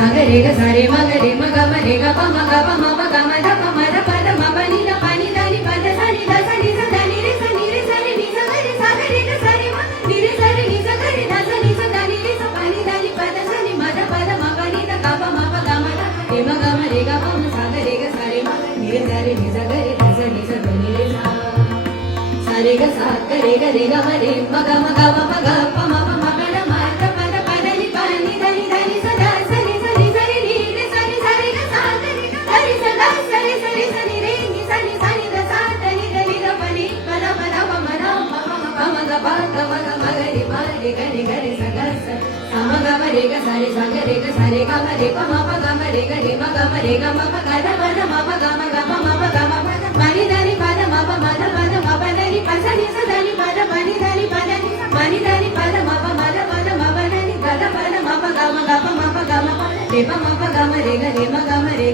रे ग सा रे म ग रे म ग म रे ग प म ग प म प ग म ध प म ध प ध म प नि ध प नि ध नि प ध सा नि ध सा नि ध ध नि रे सा नि रे सा रे नि सा ग रे सा ग रे ग सा रे म नि रे सा रे नि सा ग रे ध सा नि सा ध नि रे सा प नि ध नि प ध सा नि म ध प ध म प नि ध ग प म प ग म ध रे म ग म रे ग प म सा ग रे ग सा रे म नि रे सा रे नि सा ग रे ध सा नि सा ध नि रे सा सा रे ग सा ग रे ग रे ग म रे म ग म ग म प ग प म प म प ध म ध प ध प ध नि प नि ध नि ध नि सा ध सा नि सा नि सा रे नि रे सा नि सा रे ग सा ग रे ग सा रे सा ध सा रे सा रे सा नि रे नि सा नि ध सा ध नि ध नि ध प नि प ध प ध प म ध प म ग प ग म ग म ग रे म रे ग रे ग रे सा ग सा सा म ग म रे ग सा रे सा ग रे ग सा रे ग म रे प म प ग म रे ग रे म ग म रे ग म प ग ध प ध म प ग म ग प म प ग म प ध म नि ध नि प ध म प म ध प ध म प ध नि प सा नि सा ध नि प ध प नि ध नि प ध नि म नि ध नि प ध म प म ध प ध म प ध नि ध ध प ध म प ग म ग प म प ग म प रे प म प ग म रे ग रे म ग म रे